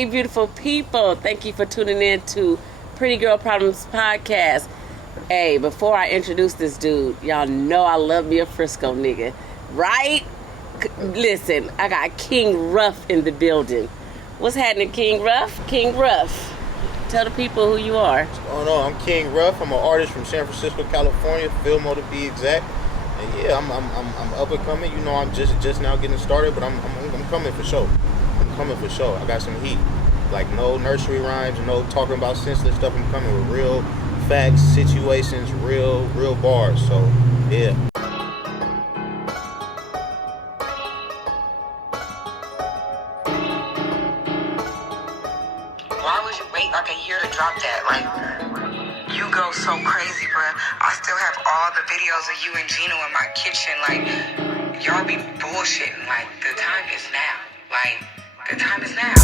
Hey, beautiful people. Thank you for tuning in to Pretty Girl Problems Podcast. Hey, before I introduce this dude, y'all know I love me a Frisco nigga, right? Listen, I got King Ruff in the building. What's happening, King Ruff? King Ruff, tell the people who you are. What's going on? I'm King Ruff. I'm an artist from San Francisco, California, Fillmore to be exact. And yeah, I'm up and coming. You know, I'm just now getting started, but I'm coming for sure. I'm coming for sure. I got some heat. Like no nursery rhymes, no talking about senseless stuff. I'm coming with real facts, situations, real bars. So yeah. Why would you wait like a year to drop that? Like, you go so crazy, but I still have all the videos of you and Gino in my kitchen. Like, y'all be bullshitting. Like, the time is now. Like, the time is now.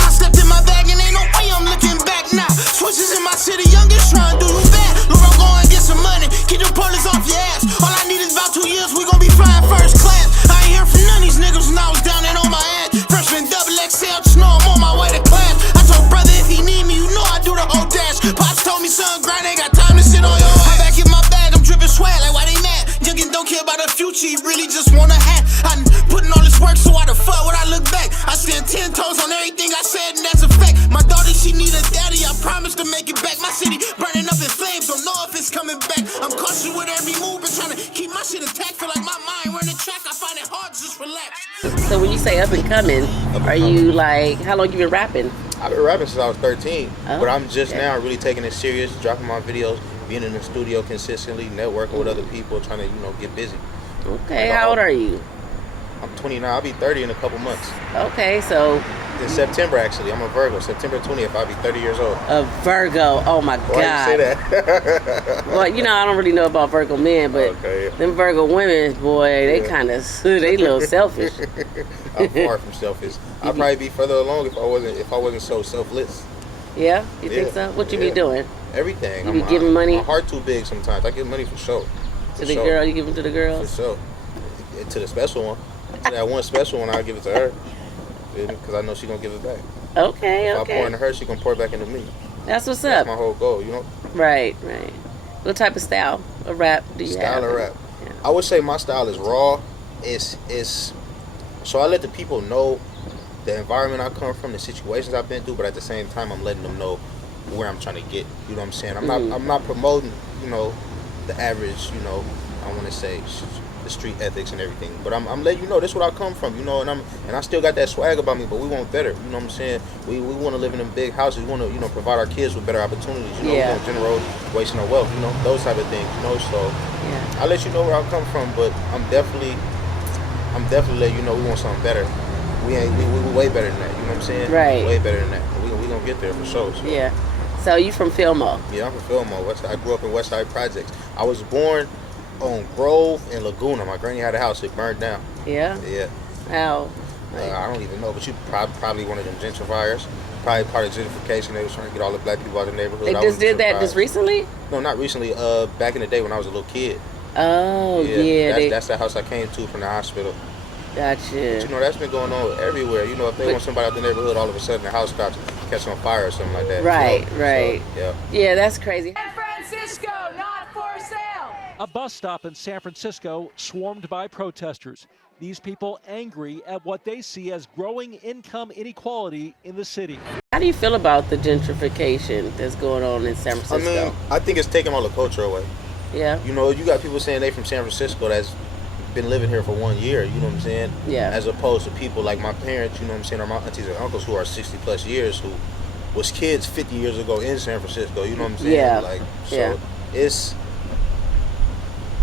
I stepped in my bag and ain't no way I'm looking back now. Switches in my city, youngest trying to do you bad. Look, I'm going to get some money, keep the police off your ass. All I need is about 2 years, we gon' be flying first class. I ain't hear from none of these niggas when I was down and on my ass. Freshman double XL, just know I'm on my way to class. I told brother if he need me, you know I do the whole dash. Pops told me son, grind, ain't got time to sit on your ass. I'm back in my bag, I'm dripping swag, like why they mad? Youngin' don't care about the future, he really just want a hat. I'm putting all this work, so why the fuck would I look back? I stand 10 toes on everything I said, and that's a fact. My daughter, she need a daddy, I promise to make it back. My city burning up in flames, don't know if it's coming back. I'm cautious with every move, and trying to keep my shit intact. Feel like my mind running track, I find it hard to just relax. So when you say up and coming, are you like, how long you been rapping? I've been rapping since I was 13, but I'm just now really taking it serious, dropping my videos, being in the studio consistently, networking with other people, trying to, you know, get busy. Okay, how old are you? I'm 29. I'll be 30 in a couple months. Okay, so... In September, actually. I'm a Virgo. September 20th, I'll be 30 years old. A Virgo. Oh, my God. Why you say that? Well, you know, I don't really know about Virgo men, but them Virgo women, boy, they kind of, they a little selfish. I'm far from selfish. I'd probably be further along if I wasn't so selfless. Yeah? You think so? What you be doing? Everything. You be giving money? My heart too big sometimes. I give money for sure. To the girl? You give them to the girls? For sure. To the special one. To that one special one, I'll give it to her. Because I know she's going to give it back. Okay, if I pour into her, she's going to pour it back into me. That's what's That's up. my whole goal, you know? Right. What type of style of rap do you have? Style of rap. Yeah. I would say my style is raw. It's so I let the people know the environment I come from, the situations I've been through, but at the same time, I'm letting them know where I'm trying to get. You know what I'm saying? I'm not promoting, you know, the average, you know, I want to say the street ethics and everything, but I'm letting you know this is what I come from, you know, and I still got that swag about me, but we want better, you know what I'm saying? We want to live in them big houses, we want to, you know, provide our kids with better opportunities, you know, we don't generate wasting our wealth, you know, those type of things, you know, so I let you know where I come from, but I'm definitely letting you know we want something better. We way better than that, you know what I'm saying? Right. Way better than that. We gonna get there for sure. So. Yeah. So you from Fillmore? Yeah, I'm from Fillmore. I grew up in West Side Projects. I was born on Grove and Laguna. My granny had a house. It burned down. Yeah? Yeah. How? I don't even know, but you probably one of them gentrifiers. Probably part of gentrification. They was trying to get all the black people out of the neighborhood. They just did that just recently? No, not recently. Back in the day when I was a little kid. Oh, yeah. That's the house I came to from the hospital. Gotcha. But you know, that's been going on everywhere. You know, if they want somebody out the neighborhood, all of a sudden the house stops, catch on fire or something like that. Right, you know? right. So, yeah, that's crazy. San Francisco, not for sale. A bus stop in San Francisco swarmed by protesters. These people angry at what they see as growing income inequality in the city. How do you feel about the gentrification that's going on in San Francisco? I mean, I think it's taking all the culture away. Yeah. You know, you got people saying they from San Francisco that's been living here for 1 year, you know what I'm saying? Yeah. As opposed to people like my parents, you know what I'm saying, or my aunties and uncles who are 60 plus years, who was kids 50 years ago in San Francisco, you know what I'm saying? Yeah. Like, so it's,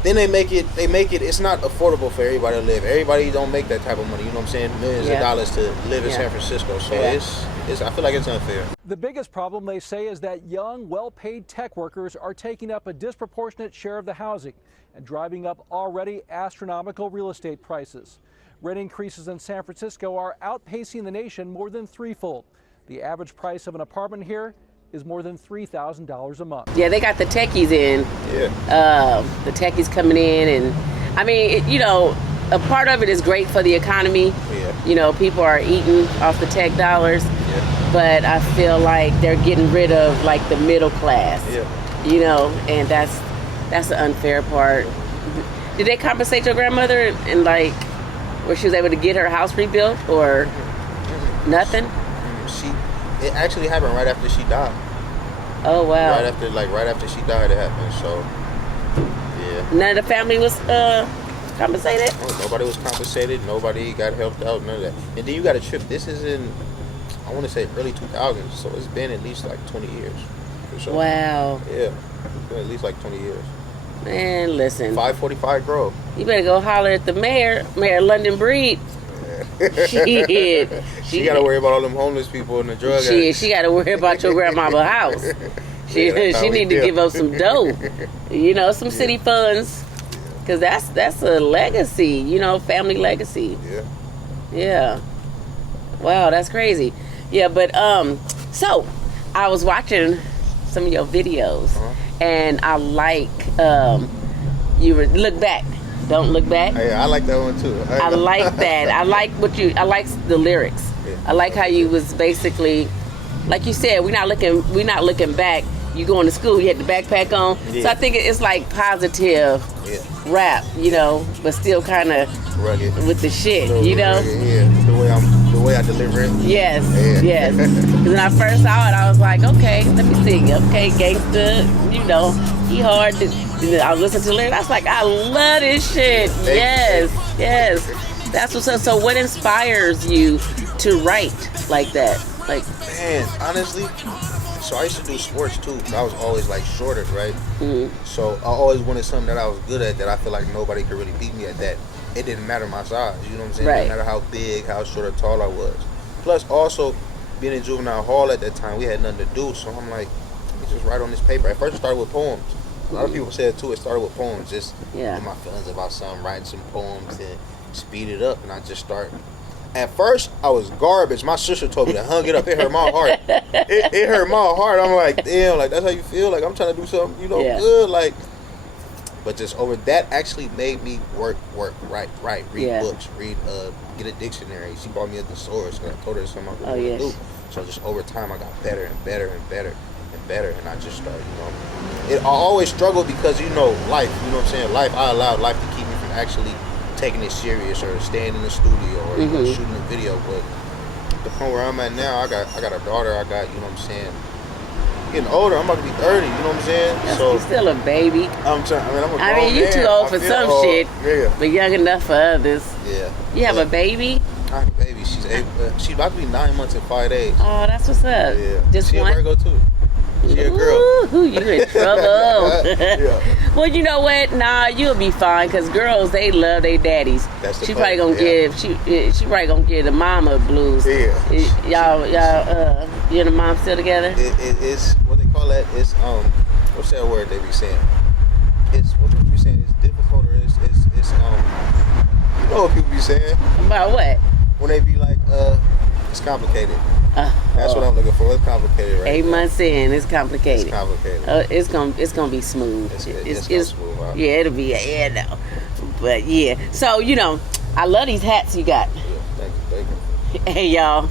then they make it, it's not affordable for everybody to live. Everybody don't make that type of money, you know what I'm saying? Millions of dollars to live in San Francisco. So it's, I feel like it's unfair. The biggest problem, they say, is that young, well-paid tech workers are taking up a disproportionate share of the housing and driving up already astronomical real estate prices. Rent increases in San Francisco are outpacing the nation more than threefold. The average price of an apartment here is more than $3,000 a month. Yeah, they got the techies in. Yeah. The techies coming in, and I mean, you know, a part of it is great for the economy. Yeah. You know, people are eating off the tech dollars. Yeah. but I feel like they're getting rid of like the middle class. Yeah. You know, and that's the unfair part. Did they compensate your grandmother and like where she was able to get her house rebuilt or nothing? It actually happened right after she died. Oh wow! Right after she died, it happened. So yeah. None of the family was compensated. Oh, nobody was compensated. Nobody got helped out. None of that. And then you got a trip. This is in, I want to say early 2000s. So it's been at least like 20 years. For sure. Wow. Yeah. It's been at least like 20 years. Man, listen. 545 Grove. You better go holler at the Mayor London Breed. Shit. She got to worry about all them homeless people and the drug addicts. She got to worry about your grandmama's house. She need to give up some dough. You know, some city funds. Because that's a legacy, you know, family legacy. Yeah. Yeah. Wow, that's crazy. Yeah, but so I was watching some of your videos, and I like look back. Don't look back. Yeah, I like that one too. I like that. I like the lyrics. Yeah. I like how you was basically, like you said, we're not looking back. You going to school, you had the backpack on. Yeah. So I think it's like positive rap, you know, but still kind of rugged with the shit, you know. Rugged, yeah, the way I deliver it. Yes, yeah. yes. Because when I first saw it, I was like, okay, let me see. Okay, gangsta, you know, he hard. I was listening to the lyrics. I was like, I love this shit. Yes. That's what's up. So what inspires you to write like that? Like, man, honestly, so I used to do sports too. I was always like shorter, right? Mm-hmm. So I always wanted something that I was good at that I feel like nobody could really beat me at that. It didn't matter my size, you know what I'm saying? Right. It didn't matter how big, how short or tall I was. Plus also, being in juvenile hall at that time, we had nothing to do. So I'm like, let me just write on this paper. At first it started with poems. A lot of people said too, it started with poems. Just my feelings about something, writing some poems and speed it up. And I just start. At first, I was garbage. My sister told me to hung it up. It hurt my heart. It hurt my heart. I'm like, damn, like that's how you feel? Like I'm trying to do something, you know, good. Like, but just over that actually made me work, write, read books, get a dictionary. She bought me a thesaurus because I told her it's something I was going to do. So just over time, I got better and better and better and better. And I just started, you know. I always struggled because, you know, life, you know what I'm saying? Life, I allowed life to keep me from actually taking it serious or staying in the studio or you know, shooting a video. But the point where I'm at now, I got a daughter. I got, you know what I'm saying, getting older. I'm about to be 30. You know what I'm saying? So you're still a baby. I'm trying. I'm a grown man. You too old for some shit, but young enough for others. Yeah. You have a baby? I have a baby. She's about to be 9 months and 5 days. Oh, that's what's up. Yeah. Just she one. a Virgo too. She a girl. Ooh, you in trouble. Yeah. Well, you know what? Nah, you'll be fine because girls, they love their daddies. That's the she point. probably gonna give. She probably gonna give the mama blues. Yeah. Y'all, you and the mom still together? It's what they call that. It's what's that word they be saying? It's what people be saying. It's difficult or it's you know what people be saying? About what? When they be like it's complicated. That's what I'm looking for. It's complicated, right? 8 months in, it's complicated. It's complicated. It's gonna be smooth. It's gonna smooth out. Yeah, it'll be no. But yeah, so you know, I love these hats you got. Yeah, thank you. Hey y'all,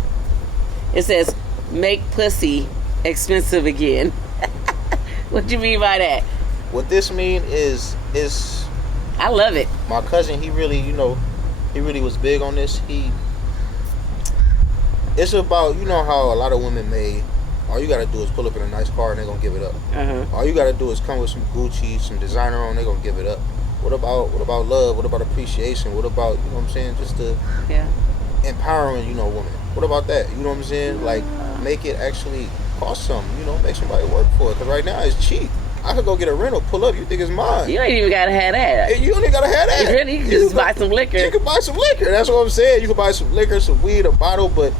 it says "Make pussy expensive again." What do you mean by that? What this mean is I love it. My cousin, he really was big on this. It's about, you know how a lot of women all you gotta do is pull up in a nice car and they're gonna give it up. All you gotta do is come with some Gucci, some designer on, they're gonna give it up. What about love? What about appreciation? What about, you know what I'm saying, just the empowering, you know, woman? What about that? You know what I'm saying? Like, make it actually cost something, you know, make somebody work for it. Because right now it's cheap. I could go get a rental, pull up, you think it's mine. You ain't even gotta have that. You don't even gotta have that. You can just buy some liquor. You can buy some liquor. That's what I'm saying. You can buy some liquor, some weed, a bottle, but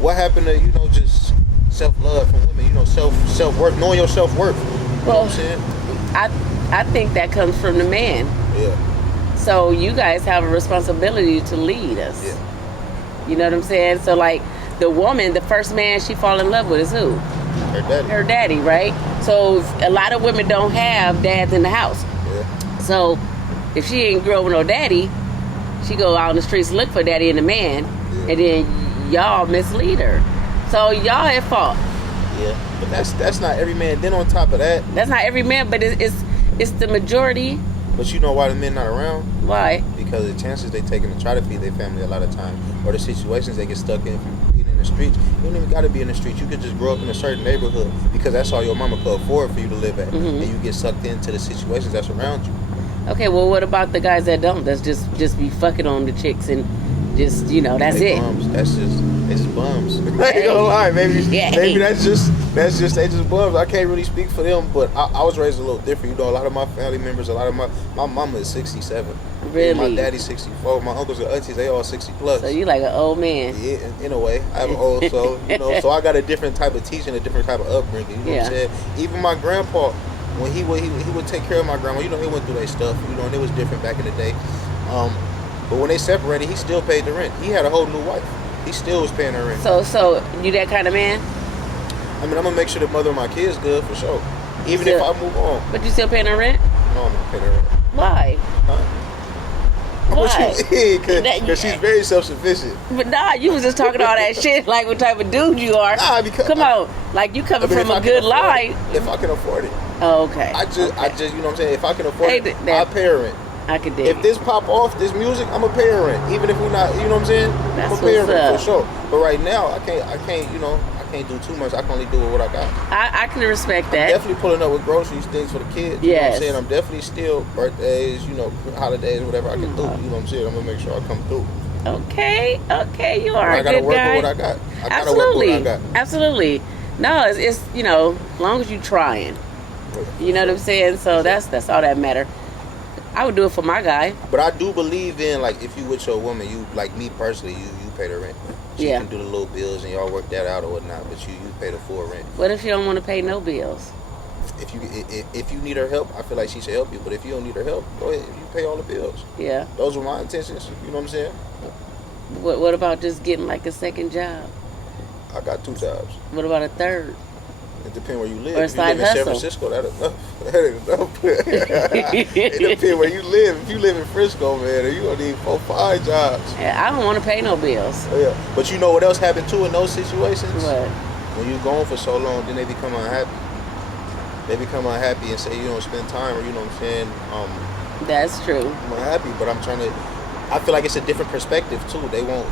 what happened to, you know, just self-love from women, you know, self-worth, knowing your self-worth. You know what I'm saying? I think that comes from the man. Yeah. So you guys have a responsibility to lead us. Yeah. You know what I'm saying? So like the woman, the first man she fall in love with is who? Her daddy. Her daddy, right? So a lot of women don't have dads in the house. Yeah. So if she ain't grow up with no daddy, she go out in the streets look for daddy and the man, and then y'all mislead her. So y'all at fault. Yeah, but that's not every man. Then on top of that, That's not every man, but it's the majority. but you know why the men not around? Why? Because the chances they taking to try to feed their family a lot of time, or the situations they get stuck in from being in the streets. You don't even got to be in the streets. You could just grow up in a certain neighborhood because that's all your mama could afford for you to live at, and you get sucked into the situations that's around you. Okay, well, what about the guys that don't? That's just be fucking on the chicks and just, that's They it. bums. It's just bums. I ain't gonna lie, maybe that's just they just bums. I can't really speak for them, but I was raised a little different. A lot of my family members, a lot of my mama is 67. Really? My daddy's 64. My uncles and aunties, they all 60 plus. So you like an old man. Yeah, in a way, I have an old soul. So I got a different type of teaching, a different type of upbringing. You know what I'm saying? Even my grandpa, when he would take care of my grandma. They went through their stuff. And it was different back in the day. But when they separated, he still paid the rent. He had a whole new wife. He still was paying her rent. So you that kind of man? I mean, I'm gonna make sure the mother of my kids good for sure. Even if I move on. But you still paying her rent? No, I'm gonna pay her rent. Why? Why? Because she's very self-sufficient. But nah, you was just talking all that shit like what type of dude you are. Nah, because come on, like you coming from a good line. If I can afford it. Oh, okay. I just, you know what I'm saying? If I can afford it, I'll pay her rent. I could dig. If this pop off, this music, I'm gonna pay her rent. Even if we're not, you know what I'm saying? That's I'm gonna pay her rent up. for sure. But right now, I can't, I can't do too much. I can only do what I got. I can respect that. Definitely pulling up with groceries, things for the kids. You know what I'm saying? I'm definitely still birthdays, holidays, whatever I can do. You know what I'm saying? I'm gonna make sure I come through. Okay, you are a good guy. I gotta work with what I got. Absolutely. Work with what I got. Absolutely. No, it's as long as you trying. You know what I'm saying? So that's all that matter. I would do it for my guy. But I do believe in, like, if you with your woman, you, like me personally, you pay the rent. She can do the little bills and y'all work that out or whatnot, but you pay the full rent. What if you don't want to pay no bills? If you need her help, I feel like she should help you. But if you don't need her help, go ahead. You pay all the bills. Yeah. Those were my intentions. You know what I'm saying? What about just getting like a second job? I got 2 jobs. What about a third? It depends where you live. Or if you live in San Francisco, that ain't enough. It depends where you live. If you live in Frisco, man, you gonna need 4, 5 jobs. Yeah, I don't want to pay no bills. Oh, yeah. But you know what else happened too in those situations? What? When you're gone for so long, then they become unhappy. They become unhappy and say you don't spend time, or you know what I'm saying? That's true. I'm unhappy, but I feel like it's a different perspective too. They want,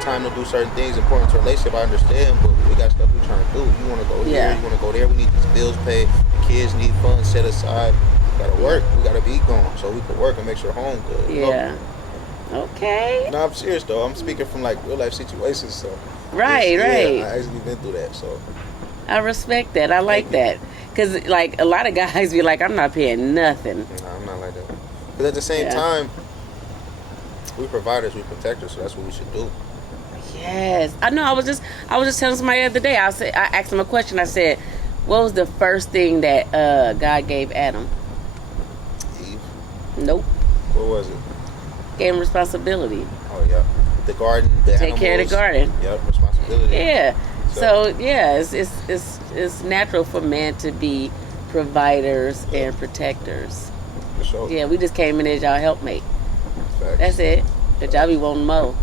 time to do certain things important to a relationship. I understand, but we got stuff we trying to do. You want to go here, you want to go there. We need these bills paid. The kids need funds set aside. We gotta work. We gotta be gone so we can work and make sure home good. Yeah. Okay. No, I'm serious though. I'm speaking from like real life situations. So. Right. I actually been through that. So. I respect that. I like that. Cause like a lot of guys be like, I'm not paying nothing. No, I'm not like that. But at the same time, we providers, we protectors, so that's what we should do. Yes, I know. I was just telling somebody the other day. I asked him a question. I said, "What was the first thing that God gave Adam?" Eve. Nope. What was it? Gave him responsibility. Oh yeah, the garden, the take care of the garden. Yep, responsibility. Yeah. So yeah, it's natural for men to be providers and protectors. For sure. Yeah, we just came in as y'all helpmate. Facts. That's it. But y'all be wanting more.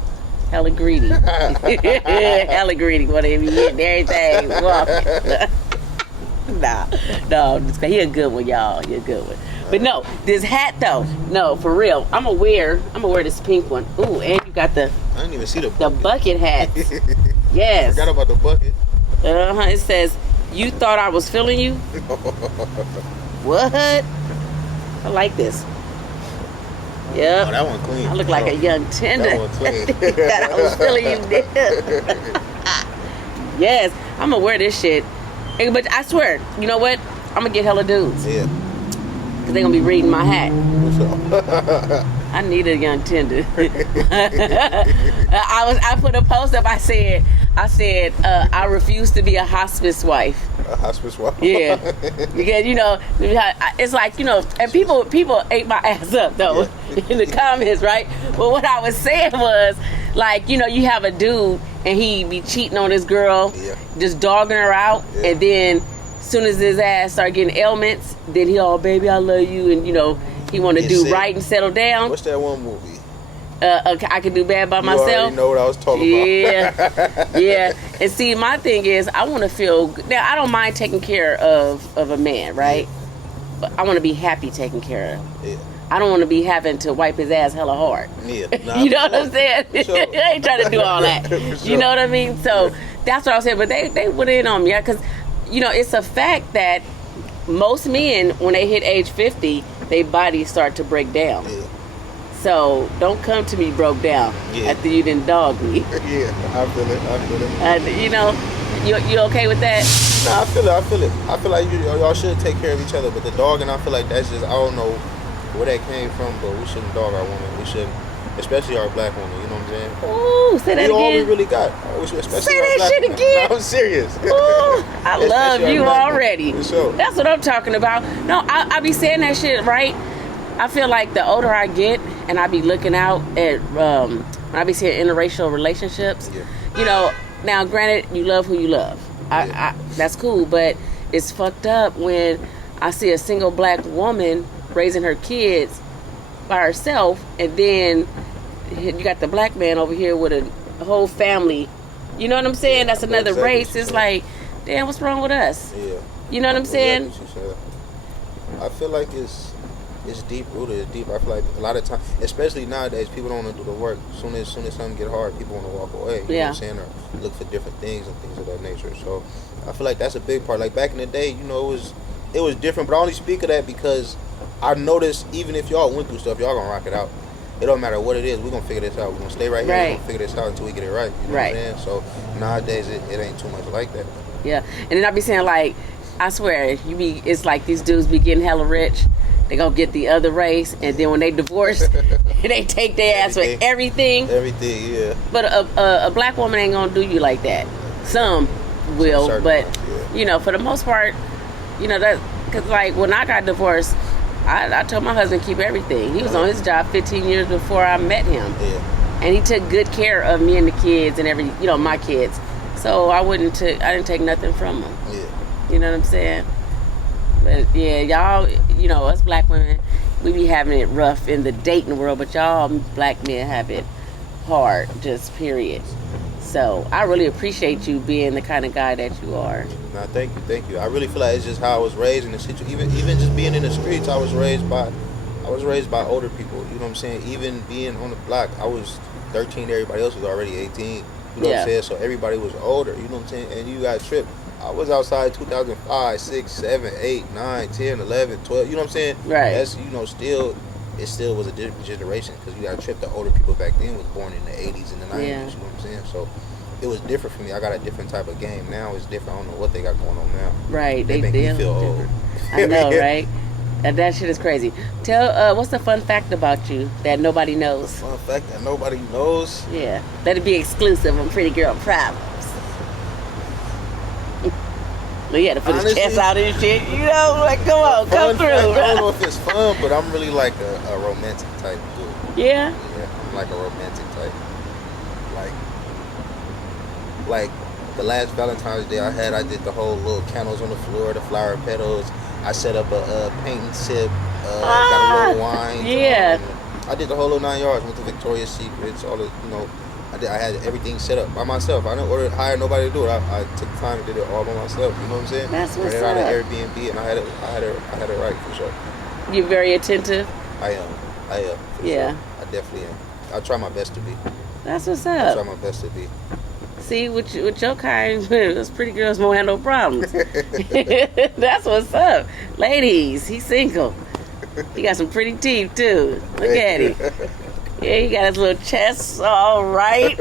Hella greedy. Hella greedy. Whatever you get, everything. No. He a good one, y'all. He a good one. But no, this hat though. No, for real. I'm gonna wear this pink one. Ooh, and you got the. I didn't even see the bucket hat. Yes. Forgot about the bucket. It says, "You thought I was feeling you." What? I like this. Yep. Oh, that one clean. I look like a young tender. That one clean. I was feeling you there. Yes, I'm gonna wear this shit. But I swear, you know what? I'm gonna get hella dudes. Yeah. Cause they gonna be reading my hat. I need a young tender. I put a post up. I said, I refuse to be a hospice wife. A hospice wife. Yeah, because it's like and people ate my ass up though in the comments, right? But what I was saying was like, you have a dude and he be cheating on his girl, just dogging her out, and then as soon as his ass start getting ailments, then he baby I love you, and he want to do right and settle down. What's that one movie? I can do bad by You myself. already know what I was talking Yeah, yeah. And see, my thing is, I want to feel. Now, I don't mind taking care of a man, right? But I want to be happy taking care of. Yeah. I don't want to be having to wipe his ass hella hard. Yeah. You know what I'm saying? Sure. I ain't trying to do all that. For You sure. know what I mean? So that's what I was saying. But they went in on me because, it's a fact that most men, when they hit age 50, their bodies start to break down. Yeah. So don't come to me broke down after you done dogged me. Yeah, I feel it. You okay with that? Nah, I feel it. I feel like y'all should take care of each other, but the dogging, I feel like that's just, I don't know where that came from, but we shouldn't dog our women. We shouldn't, especially our black women, you know what I'm saying? Ooh, say that We all we again. really got. Especially Say our that black shit women. again. No, I'm serious. Ooh, I love Especially our you black women. already. For sure. That's what I'm talking about. No, I be saying that shit, right? I feel like the older I get and I be looking out at when I be seeing interracial relationships, now granted you love who you love. I that's cool, but it's fucked up when I see a single black woman raising her kids by herself and then you got the black man over here with a whole family. You know what I'm saying? That's another exactly race. what you It's said. like, damn, what's wrong with us? Yeah. You know what I'm saying? Exactly what you said. I feel like it's deep rooted. It's deep. I feel like a lot of times, especially nowadays, people don't want to do the work. As soon as something get hard, people want to walk away. You know what I'm saying? Or look for different things and things of that nature. So I feel like that's a big part. Like back in the day, it was different. But I only speak of that because I noticed even if y'all went through stuff, y'all gonna rock it out. It don't matter what it is. We're gonna figure this out. We're gonna stay right here. We're gonna figure this out until we get it right. You know what I'm saying? So nowadays, it ain't too much like that. Yeah, and then I be saying like, I swear, it's like these dudes be getting hella rich. They gonna get the other race, and then when they divorce, they take their ass for everything. Everything, yeah. But a black woman ain't gonna do you like that. Some will, but for the most part, that because like when I got divorced, I told my husband to keep everything. He was on his job 15 years before I met him, and he took good care of me and the kids and my kids. So I didn't take nothing from him. Yeah. You know what I'm saying? But yeah, y'all, us black women, we be having it rough in the dating world, but y'all black men have it hard, just period. So I really appreciate you being the kind of guy that you are. Nah, thank you. I really feel like it's just how I was raised in the situation. Even just being in the streets, I was raised by older people. You know what I'm saying? Even being on the block, I was 13. Everybody else was already 18. You know what I'm saying? So everybody was older. You know what I'm saying? And you got tripped. I was outside 2005, 6, 7, 8, 9, 10, 11, 12. You know what I'm saying? Right. That's, it still was a different generation because you got tripped. The older people back then was born in the 80s and the 90s. You know what I'm saying? So it was different for me. I got a different type of game. Now it's different. I don't know what they got going on now. Right. They make me feel old. I know, right? That shit is crazy. Tell, what's the fun fact about you that nobody knows? Fun fact that nobody knows? Yeah. Let it be exclusive on Pretty Girl Problems. You had to put his chest out and shit. Like, come on, come through. I don't know if it's fun, but I'm really like a romantic type dude. Yeah? Yeah, I'm like a romantic type. Like the last Valentine's Day I did the whole little candles on the floor, the flower petals. I set up a paint tip, got a little wine. Yeah. I did the whole little 9 yards. Went to Victoria's Secrets, all the, I had everything set up by myself. I didn't hire nobody to do it. I took time and did it all by myself. You know what I'm saying? That's what's up. I rented out up. an Airbnb and I had it right for sure. You're very attentive? I am. For Yeah. sure. I definitely am. I try my best to be. That's what's I up. try my best to be. See, with your kind, those pretty girls won't have no problems. That's what's up. Ladies, he's single. He got some pretty teeth, too. Look at him. Yeah, he got his little chest all right.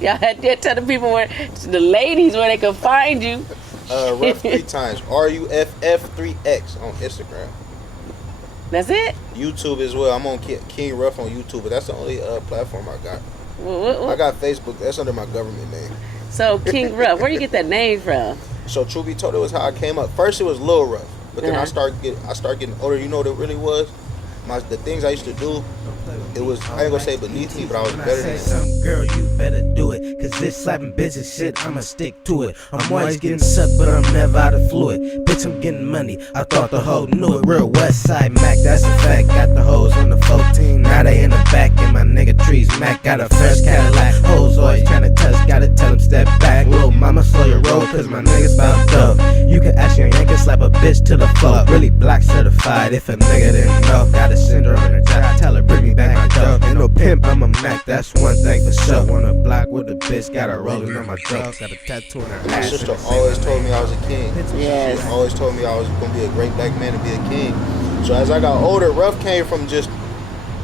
Y'all had to tell the people the ladies where they can find you. Ruff 3 times. RUFF 3X on Instagram. That's it? YouTube as well. I'm on King Ruff on YouTube, but that's the only platform I got. What? I got Facebook. That's under my government name. So, King Ruff, where you get that name from? So, truth be told, it was how I came up. First, it was Lil Ruff, but then I started getting older. You know what it really was? The things I used to do, it was, I ain't gonna say beneath me, but I was better than Something, girl, you better do it. Cause this slapping business shit, I'ma stick to it. I'm always getting sucked, but I'm never out of fluid. Bitch, I'm getting money. I thought the hoe knew it. Real West Side Mac, that's a fact. Got the hoes on the 14. Now they in the back in my trees, Mac got a fresh Cadillac. Hoes always tryna touch, gotta tell them step back. Little mama, slow your roll, cause my niggas bout dope. You can ask your yank and slap a bitch to the floor. Really black certified, if a nigga didn't know. Gotta send her on her job, tell her bring me back my dope. Ain't no pimp, I'm a Mac, that's one thing for sure. On a block with a bitch, got her rolling on my dope. Got a tattoo on her My ass. sister always told me I was a king. Yes. She always told me I was gonna be a great black man and be a king. So as I got older, Ruff came from just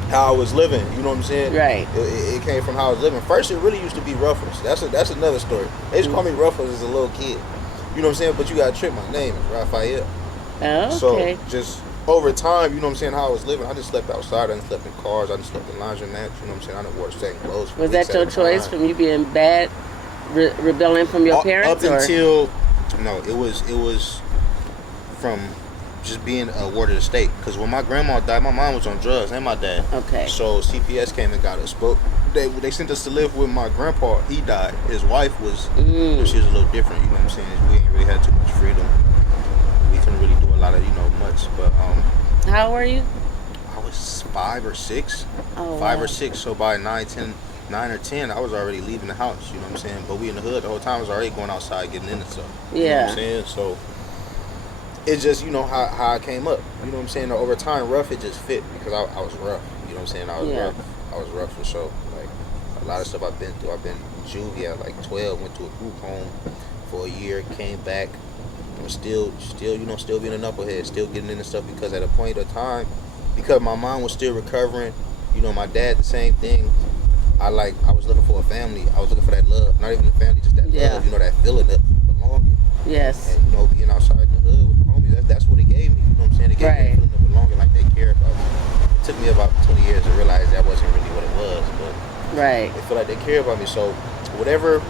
how I was living. You know what I'm saying? Right. It came from how I was living. First, it really used to be Ruffles. That's another story. They used to call me Ruffles as a little kid. You know what I'm saying? But you gotta trick my name. It's Raphael. Oh, okay. So just over time, you know what I'm saying, how I was living, I just slept outside, I done slept in cars, I done slept in laundromats, you know what I'm saying, I done wore the same clothes for Was weeks that your at a choice time. from you being bad, rebelling from your parents? Up or? until, no, it was from just being a ward of the state. Because when my grandma died, my mom was on drugs and my dad. Okay. So CPS came and got us. But they sent us to live with my grandpa. He died. His wife was, she was a little different, you know what I'm saying? We ain't really had too much freedom. We couldn't really do a lot of, much. But How old were you? I was 5 or 6. Oh, 5 wow. or 6. So by 9 or 10, I was already leaving the house, you know what I'm saying? But we in the hood the whole time. I was already going outside, getting into stuff. You know what I'm saying? So it's just, how I came up. You know what I'm saying? Over time, Ruff, it just fit because I was rough. You know what I'm saying? I was rough. I was rough for sure. Like, a lot of stuff I've been through. I've been juvie at like 12, went to a group home for a year, came back. I'm still being a knucklehead, still getting into stuff because at a point of time, because my mom was still recovering, my dad, the same thing. I was looking for a family. I was looking for that love. Not even a family, just that love, that feeling of belonging. Yes. And, being outside in the hood with the homies, that's what it gave me. You know what I'm saying? It gave me a feeling of belonging, like they care about me. It took me about 20 years to realize that wasn't really what it was, but right. they feel like they care about me. So whatever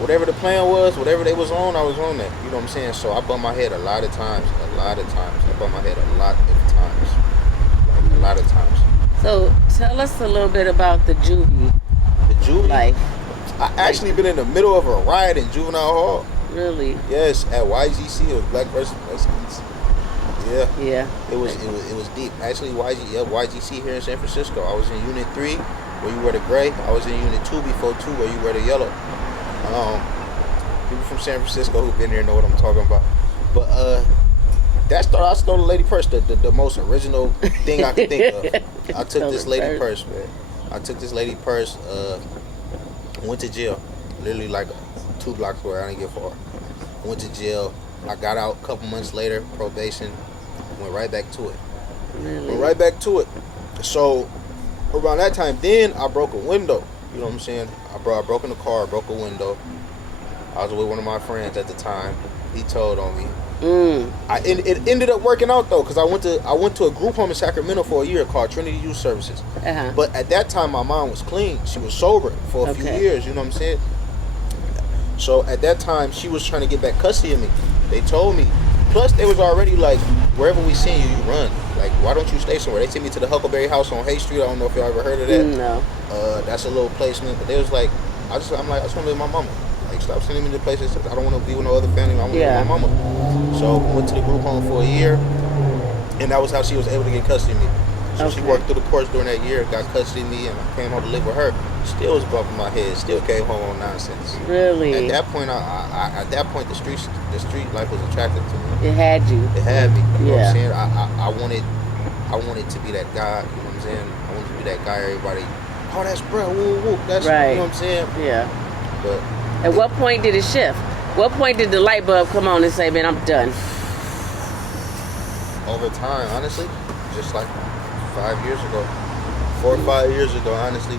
the plan was, whatever they was on, I was on that. You know what I'm saying? So I bumped my head a lot of times. I bumped my head a lot of times. Like, a lot of times. So tell us a little bit about the juvie life. I actually been in the middle of a riot in juvenile hall. Really? Yes, at YGC. It was Black versus Mexicans. Yeah. Yeah. It was deep. Actually, YGC here in San Francisco. I was in Unit 3 where you wear the gray. I was in Unit 2 before 2 where you wear the yellow. People from San Francisco who've been here know what I'm talking about. But I stole the lady purse, the most original thing I could think of. I took this lady purse, man. I took this lady purse, went to jail. Literally like 2 blocks away, I didn't get far. Went to jail. I got out a couple months later, probation, went right back to it. Really? Went right back to it. So around that time, then I broke a window. You know what I'm saying? I broke in the car, broke a window. I was with one of my friends at the time. He told on me. It ended up working out though, because I went to a group home in Sacramento for a year called Trinity Youth Services. But at that time, my mom was clean. She was sober for a few years. You know what I'm saying? So at that time, she was trying to get back custody of me. They told me. Plus, they was already like, wherever we seen you, you run. Like, why don't you stay somewhere? They took me to the Huckleberry House on Hay Street. I don't know if y'all ever heard of that. No. That's a little placement. But they was like, I just want to live with my mama. Like, stop sending me to places. I don't want to be with no other family. I want to live with my mama. So went to the group home for a year, and that was how she was able to get custody of me. So she worked through the courts during that year, got custody of me, and I came home to live with her. Still was bumping my head. Still came home on nonsense. Really? At that point, the street life was attractive to me. It had you. It had me. You know what I'm saying? I wanted to be that guy. You know what I'm saying? I wanted to be that guy. Everybody, oh, that's bro. Woo woo. That's right. You know what I'm saying? Yeah. But at what point did it shift? What point did the light bulb come on and say, "Man, I'm done"? Over time, honestly, just like 5 years ago, 4 or 5 years ago, honestly.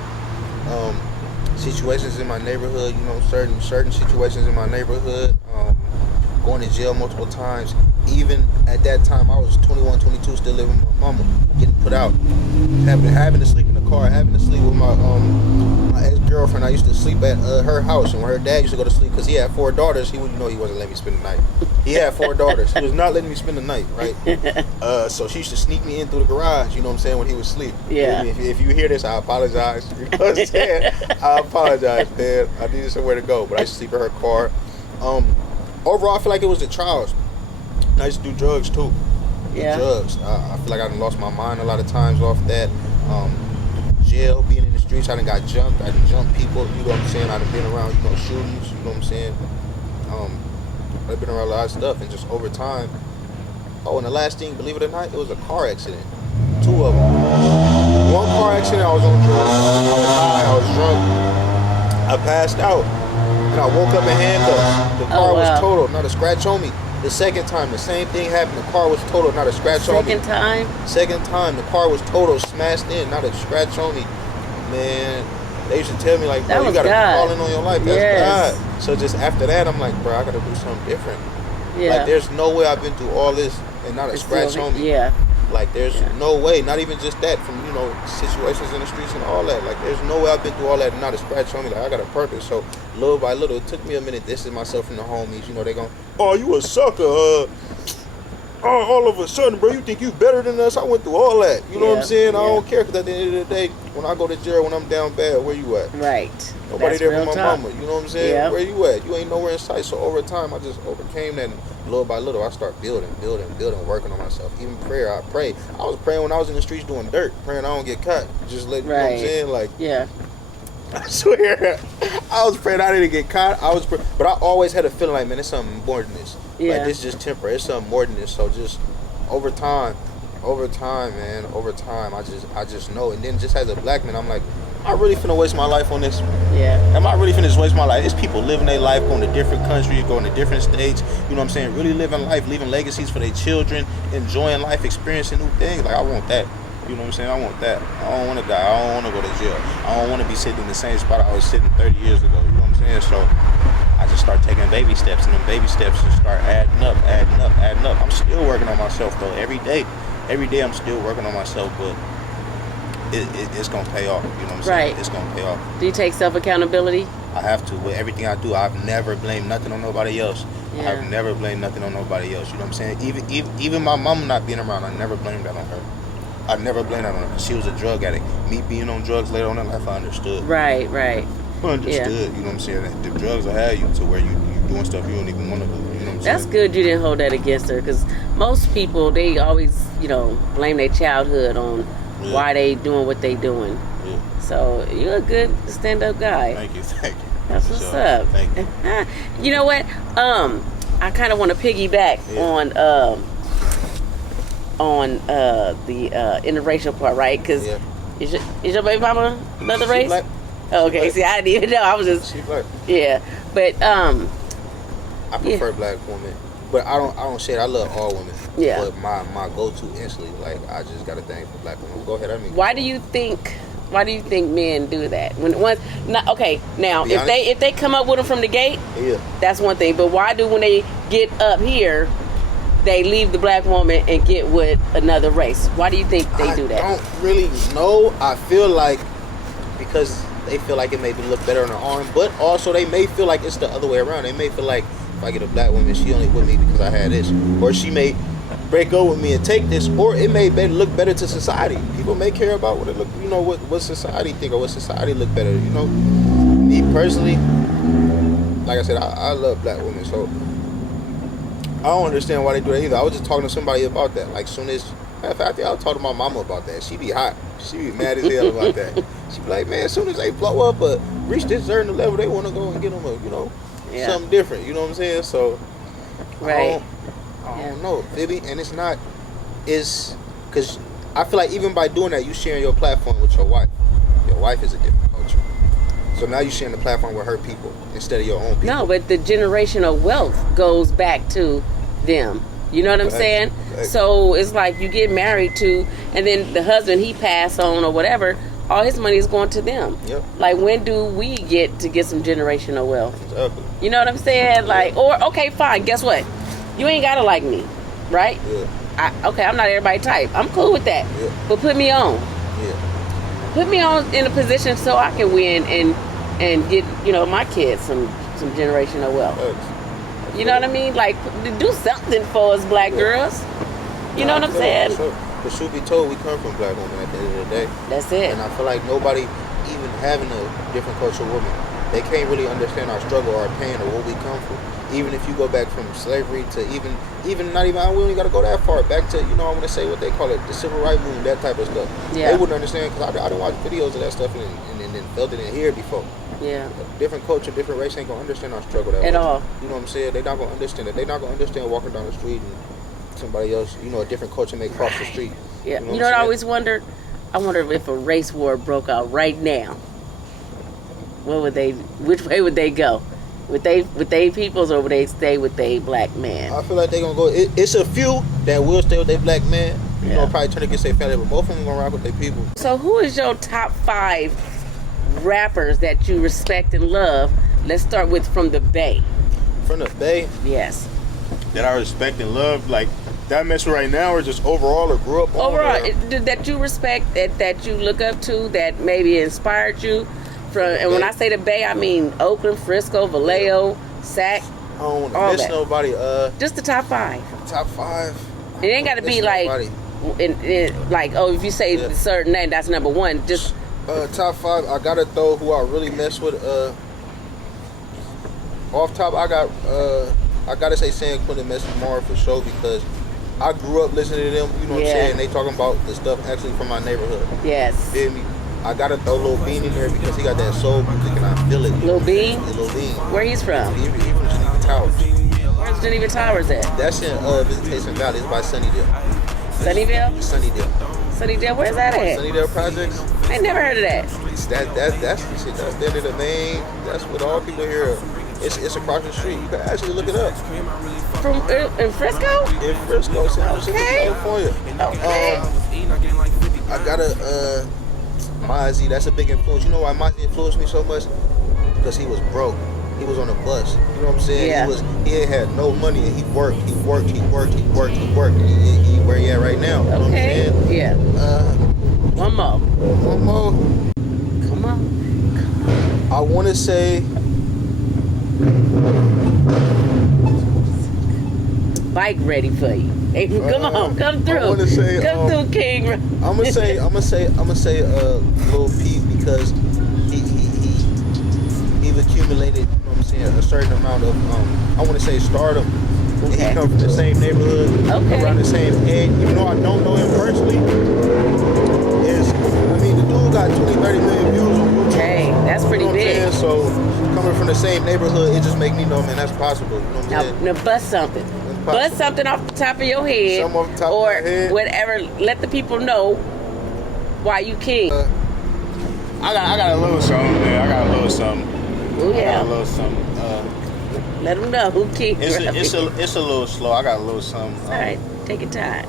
Situations in my neighborhood, certain situations in my neighborhood, going to jail multiple times. Even at that time, I was 21, 22, still living with my mama, getting put out, having to sleep in the car, having to sleep with my ex-girlfriend. I used to sleep at her house, and when her dad used to go to sleep, because he had 4 daughters, he wasn't letting me spend the night. He had 4 daughters. He was not letting me spend the night, right? So she used to sneak me in through the garage, you know what I'm saying, when he was asleep. Yeah. If you hear this, I apologize. You know what I'm saying? I apologize, man. I needed somewhere to go, but I used to sleep in her car. Overall, I feel like it was the trials. I used to do drugs too. Drugs. I feel like I lost my mind a lot of times off that. jail, being in the streets. I done got jumped. I done jumped people. You know what I'm saying? I done been around, shootings. You know what I'm saying? I've been around a lot of stuff, and just over time. Oh, and the last thing, believe it or not, it was a car accident. 2 of them. One car accident, I was on drugs. I was high. I was drunk. I passed out, and I woke up in handcuffs. The car was totaled, not a scratch on me. The second time, the same thing happened. The car was totaled, not a scratch on me. Second time, the car was totaled, smashed in, not a scratch on me. Man, they used to tell me, like, bro, you gotta be calling on your life. That's God. So just after that, I'm like, bro, I gotta do something different. Yeah. Like, there's no way I've been through all this and not a scratch on me. Yeah. Like, there's no way, not even just that, from, situations in the streets and all that. Like, there's no way I've been through all that and not a scratch on me. Like, I got a purpose. So, little by little, it took me a minute distance myself from the homies. They gon', oh, you a sucker. All of a sudden, bro, you think you better than us? I went through all that. You know what I'm saying? I don't care, because at the end of the day, when I go to jail, when I'm down bad, where you at? Right. Nobody there for my mama. You know what I'm saying? Yep. Where you at? You ain't nowhere in sight. So over time, I just overcame that. And little by little, I start building, working on myself. Even prayer, I pray. I was praying when I was in the streets doing dirt, praying I don't get caught. Just let you know what I'm saying? Like, I swear, I was praying I didn't get caught. But I always had a feeling like, man, it's something more than this. Yeah. Like, this just temporary. It's something more than this. So just over time, man, I just know. And then just as a black man, I'm like, am I really finna waste my life on this? Yeah. Am I really finna just waste my life? It's people living their life, going to different countries, going to different states, you know what I'm saying? Really living life, leaving legacies for their children, enjoying life, experiencing new things. Like, I want that. You know what I'm saying? I want that. I don't want to die. I don't want to go to jail. I don't want to be sitting in the same spot I was sitting 30 years ago. You know what I'm saying? So I just start taking baby steps, and then baby steps just start adding up. I'm still working on myself, though. Every day I'm still working on myself, but it's going to pay off. You know what I'm saying? Right. It's going to pay off. Do you take self-accountability? I have to. With everything I do, I've never blamed nothing on nobody else. Yeah. I've never blamed nothing on nobody else. You know what I'm saying? Even my mom not being around, I never blamed that on her. I never blamed that on her, because she was a drug addict. Me being on drugs later on in life, I understood. Right. I understood. You know what I'm saying? The drugs will have you to where you doing stuff you don't even want to do. You know what I'm saying? That's good you didn't hold that against her, because most people, they always, blame their childhood on why they doing what they doing. Yeah. So you're a good stand-up guy. Thank you. That's what's up. Thank you. You know what? I kind of want to piggyback on the interracial part, right? Because is your baby mama another race? Black. Oh, okay. See, I didn't even know. I was just black. Yeah, but I prefer black women, but I don't say it. I love all women. Yeah. But my go-to instantly, like, I just got a thing for black women. Go ahead. Why do you think men do that? If they come up with them from the gate, that's one thing. But why do, when they get up here, they leave the black woman and get with another race? Why do you think they do that? I don't really know. I feel like because they feel like it made me look better on her arm, but also they may feel like it's the other way around. They may feel like, if I get a black woman, she only with me because I had this, or she may break up with me and take this, or it may look better to society. People may care about what it look, what society think, or what society look better. Me personally, like I said, I love black women, so I don't understand why they do that either. I was just talking to somebody about that. Like, soon as, matter of fact, I was talking to my mama about that. She be hot. She be mad as hell about that. She be like, man, as soon as they blow up or reach this certain level, they want to go and get them something different. You know what I'm saying? So, I don't know, Vivi. And it's because I feel like even by doing that, you sharing your platform with your wife. Your wife is a different culture. So now you're sharing the platform with her people instead of your own people. No, but the generational wealth goes back to them. You know what I'm saying? So it's like you get married to, and then the husband, he pass on or whatever, all his money is going to them. Yep. Like, when do we get some generational wealth? Exactly. You know what I'm saying? Like, or, okay, fine, guess what? You ain't got to like me, right? Yeah. I'm not everybody type. I'm cool with that. Yeah. But put me on. Yeah. Put me on in a position so I can win and get, my kids some generational wealth. You know what I mean? Like, do something for us black girls. You know what I'm saying? But truth be told, we come from black women at the end of the day. That's it. And I feel like nobody, even having a different cultural woman, they can't really understand our struggle, our pain, or what we come from. even if you go back from slavery to even not even, we don't even got to go that far back to, you know, I want to say what they call it, the civil rights movement, that type of stuff. Yeah. They wouldn't understand, because I didn't watch videos of that stuff and then felt it in here before. Yeah. Different culture, different race ain't gonna understand our struggle that At way. all. You know what I'm saying? They not gonna understand it. They not gonna understand walking down the street and somebody else, you know, a different culture may cross the street. Yeah. You know You what know what I I'm always wondered? I wonder if a race war broke out right now. Which way would they go? Would they peoples, or would they stay with they black man? I feel like they gonna go. It's a few that will stay with their black man. You Yeah. know, probably turn against their family, but most of them gonna rock with their people. So who is your top 5 rappers that you respect and love? Let's start with from the Bay. From the Bay, Yes. that I respect and love, like that mess right now, or just overall, or grew up on. Overall, or, that you respect, that you look up to, that maybe inspired you from, and when I say the Bay, I mean Oakland, Frisco, Vallejo, Sac, I don't want to all miss that. nobody. Just the top 5. Top 5. It ain't got to be like, like, oh, if you say a certain name, that's number 1. Just top 5. I gotta throw who I really mess with. Off top, I gotta say San Quentin mess with Mara for sure, because I grew up listening to them. You know what I'm saying? They talking about the stuff actually from my neighborhood. yes. Feel me? I gotta throw Lil Bean in there because he got that soul music and I feel it. Lil Bean? Yeah, Lil Bean. Where he's from? He from Geneva Towers. Where's Geneva Towers at? That's in Visitation Valley. It's by Sunnydale. Sunnyvale? Sunnydale. Sunnydale, where's that at? Sunnydale Projects. I ain't never heard of that. That's the shit. That's the end of the main. That's what all people hear. It's across the street. You can actually look it up. From in Frisco? In Frisco, San Francisco, Okay. California. Okay. I gotta Mozzie. That's a big influence. You know why Mozzie influenced me so much? Because he was broke. He was on a bus. You know what I'm saying? Yeah. He ain't had no money, and he worked. And he where he at right now. You know what I'm Okay. saying? Yeah. One more. One more. Come on. I want to say. Bike ready for you. Hey, come on, come through. I wanna say, come through, King. I'm gonna say Lil Peep, because he's accumulated, you know what I'm saying, a certain amount of I want to say stardom. And Okay. he come from the same neighborhood, Okay. around the same age. Even though I don't know him personally, the dude got 20-30 million views on YouTube. Hey, that's pretty You know what I'm big. saying? So coming from the same neighborhood, it just make me know, man, that's possible. You know what I'm Now, saying? now bust something. possible. Bust something off the top of your head. Something off the top of or my head. whatever. Let the people know why you king. I got a little something, man. I got a little something. Oh I yeah. got a little something. Let them know who king. It's a little slow. I got a little something. All right, take your time.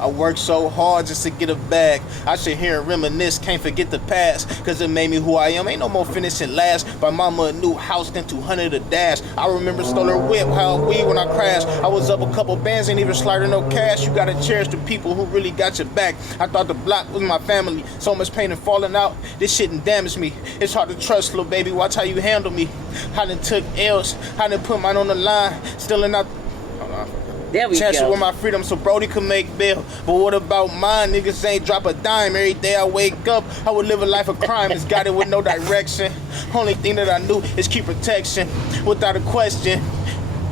I worked so hard just to get a bag. I sit here and reminisce, can't forget the past, cause it made me who I am. Ain't no more finishing last. Buy mama a new house, then 200 a dash. I remember stole her whip, how weed when I crashed. I was up a couple bands, ain't even sliding no cash. You gotta cherish the people who really got your back. I thought the block was my family. So much pain and falling out. This shit done damaged me. It's hard to trust, little baby. Watch how you handle me. I done took L's. I done put mine on the line. Still not. There we Chance go. with my freedom so Brody could make bail. But what about mine? Niggas ain't drop a dime. Every day I wake up, I would live a life of crime. It's got it with no direction. Only thing that I knew is keep protection. Without a question.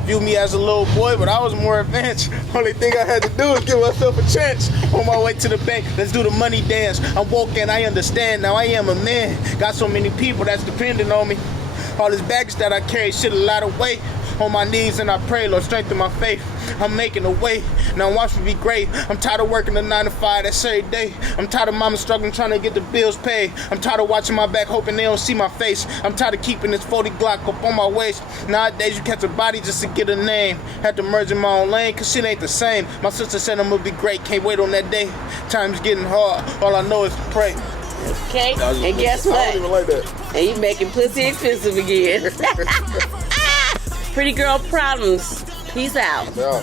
View me as a little boy, but I was more advanced. Only thing I had to do is give myself a chance. On my way to the bank, let's do the money dance. I'm woke and I understand. Now I am a man. Got so many people that's depending on me. All this baggage that I carry, shit a lot of weight. On my knees and I pray, Lord, strengthen my faith. I'm making a way, now watch me be great. I'm tired of working the 9 to 5, that's every day. I'm tired of mama struggling, trying to get the bills paid. I'm tired of watching my back, hoping they don't see my face. I'm tired of keeping this 40 Glock up on my waist. Nowadays you catch a body just to get a name. Had to merge in my own lane, cause shit ain't the same. My sister said I'm gonna be great, can't wait on that day. Time's getting hard, all I know is to pray. Okay, and guess I what? don't even like that. And you making pussy expensive again. Pretty girl problems. Peace out. Yeah.